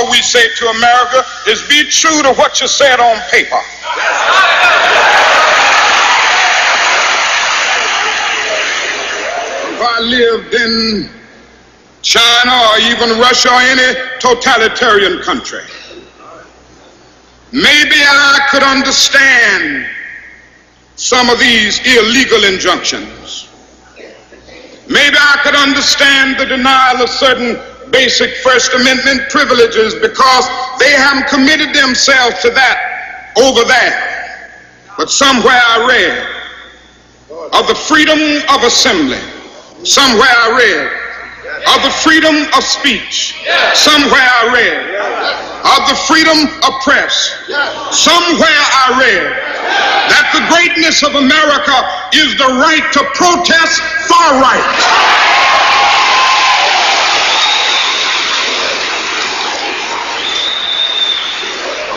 all we say to America is be true to what you said on paper. If I lived in China or even Russia or any totalitarian country, maybe I could understand some of these illegal injunctions. Maybe I could understand the denial of certain basic First Amendment privileges because they haven't committed themselves to that over there. But somewhere I read of the freedom of assembly. Somewhere I read of the freedom of speech. Somewhere I read of the freedom of press. Somewhere I read that the greatness of America is the right to protest far right.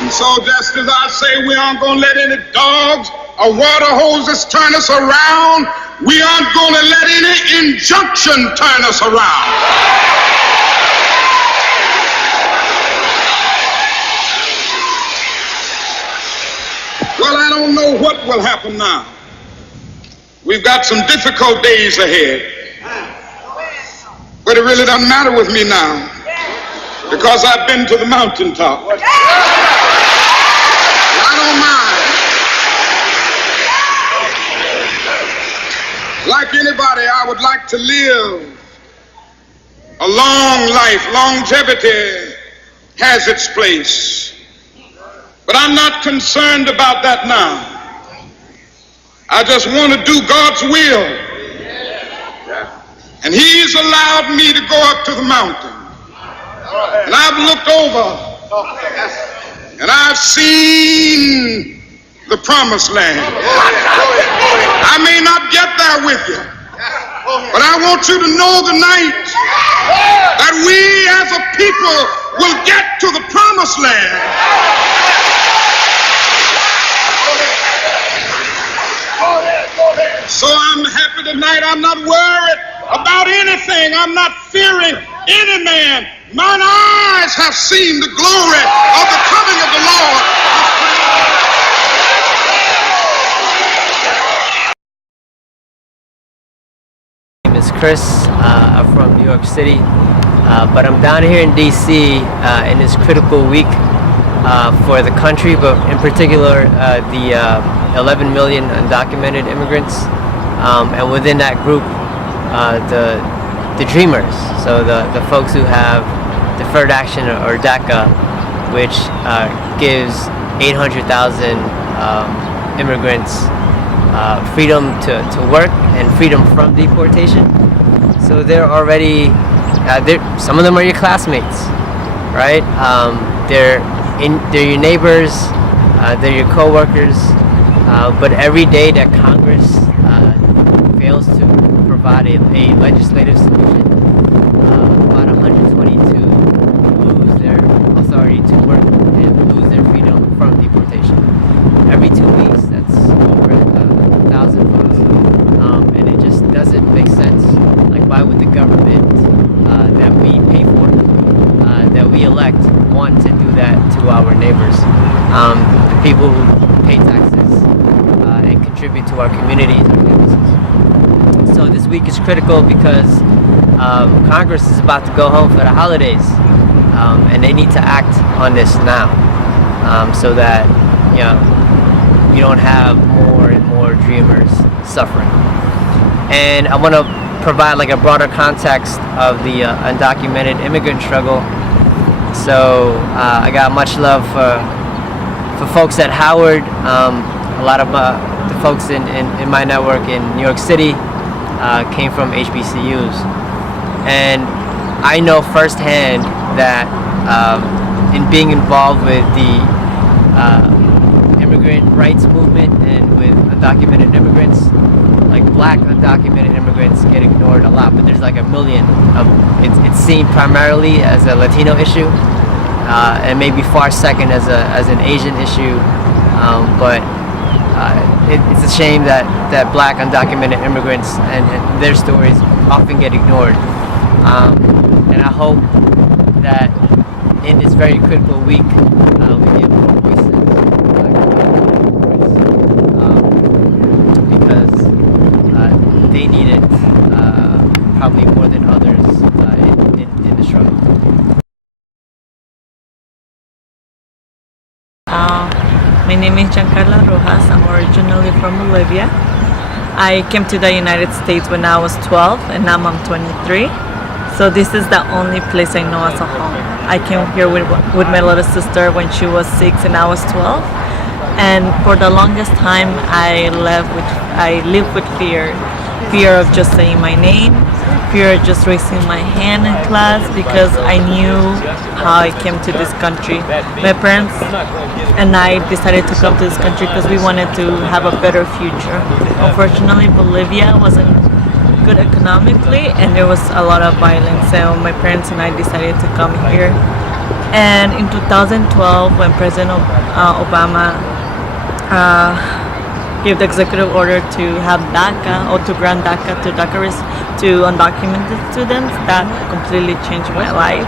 And so just as I say we aren't going to let any dogs or water hoses turn us around, we aren't going to let any injunction turn us around. Well, I don't know what will happen now. We've got some difficult days ahead. But it really doesn't matter with me now because I've been to the mountaintop. I don't mind. Like anybody, I would like to live a long life. Longevity has its place. But I'm not concerned about that now. I just want to do God's will. And He's allowed me to go up to the mountain. And I've looked over and I've seen the promised land. I may not get there with you, but I want you to know tonight that we as a people will get to the promised land. So I'm happy tonight. I'm not worried about anything. I'm not fearing any man. Mine eyes have seen the glory of the coming of the Lord. My name is Chris. I'm from New York City, but I'm down here in D.C. In this critical week for the country, but in particular the 11 million undocumented immigrants, and within that group, the dreamers. So the folks who have deferred action or DACA, which gives 800,000 immigrants freedom to work and freedom from deportation. So they're already, some of them are your classmates, right? They're your neighbors, they're your co-workers, but every day that Congress fails to provide a legislative solution, about 122 lose their authority to work and lose their freedom from deportation. Every 2 weeks, that's over 1,000 folks. And it just doesn't make sense. Like, why would the government that we pay for, that we elect, want to do that to our neighbors? The people who pay taxes and contribute to our communities, our businesses. So this week is critical because Congress is about to go home for the holidays, and they need to act on this now, so that we don't have more and more dreamers suffering. And I want to provide like a broader context of the undocumented immigrant struggle. So I got much love for folks at Howard. A lot of the folks in my network in New York City came from HBCUs, and I know firsthand that in being involved with the immigrant rights movement and with undocumented immigrants, like black undocumented immigrants get ignored a lot, but there's like a million of it's seen primarily as a Latino issue, and maybe far second as an Asian issue, but it's a shame that black undocumented immigrants and their stories often get ignored, and I hope that in this very critical week, we need more voices because they need it probably more than others in the struggle. My name is Giancarla Rojas. I'm originally from Bolivia. I came to the United States when I was 12 and now I'm 23. So this is the only place I know as a home. I came here with my little sister when she was 6 and I was 12. And for the longest time I lived with fear. Fear of just saying my name, fear of just raising my hand in class because I knew how I came to this country. My parents and I decided to come to this country because we wanted to have a better future. Unfortunately, Bolivia wasn't good economically and there was a lot of violence, so my parents and I decided to come here. And in 2012, when President Obama gave the executive order to have DACA or to grant DACA to undocumented students, that completely changed my life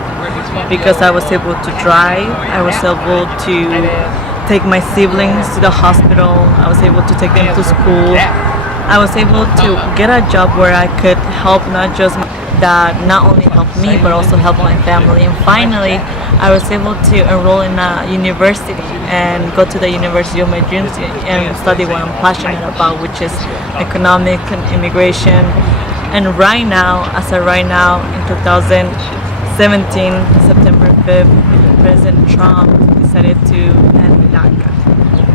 because I was able to drive, I was able to take my siblings to the hospital, I was able to take them to school, I was able to get a job where I could help not only help me but also help my family. And finally I was able to enroll in a university and go to the university of my dreams and study what I'm passionate about, which is economic and immigration. And right now, in 2017, September 5th, President Trump decided to end DACA.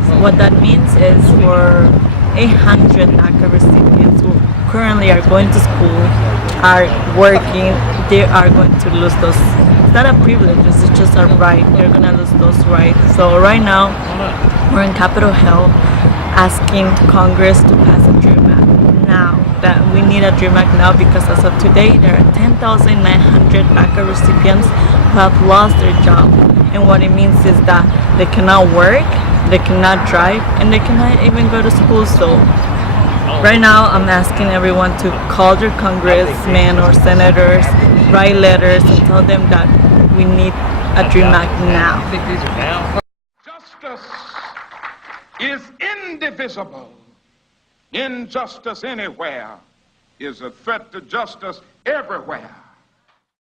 So what that means is for 800 DACA recipients who currently are going to school, are working, they are going to lose those. It's not a privilege, it's just a right. They're gonna lose those rights. So right now, we're in Capitol Hill asking Congress to pass a DREAM Act now. That we need a DREAM Act now because as of today, there are 10,900 DACA recipients who have lost their job. And what it means is that they cannot work, they cannot drive, and they cannot even go to school. So right now, I'm asking everyone to call their congressmen or senators, write letters, and tell them that we need a DREAM Act now. Justice is indivisible. Injustice anywhere is a threat to justice everywhere.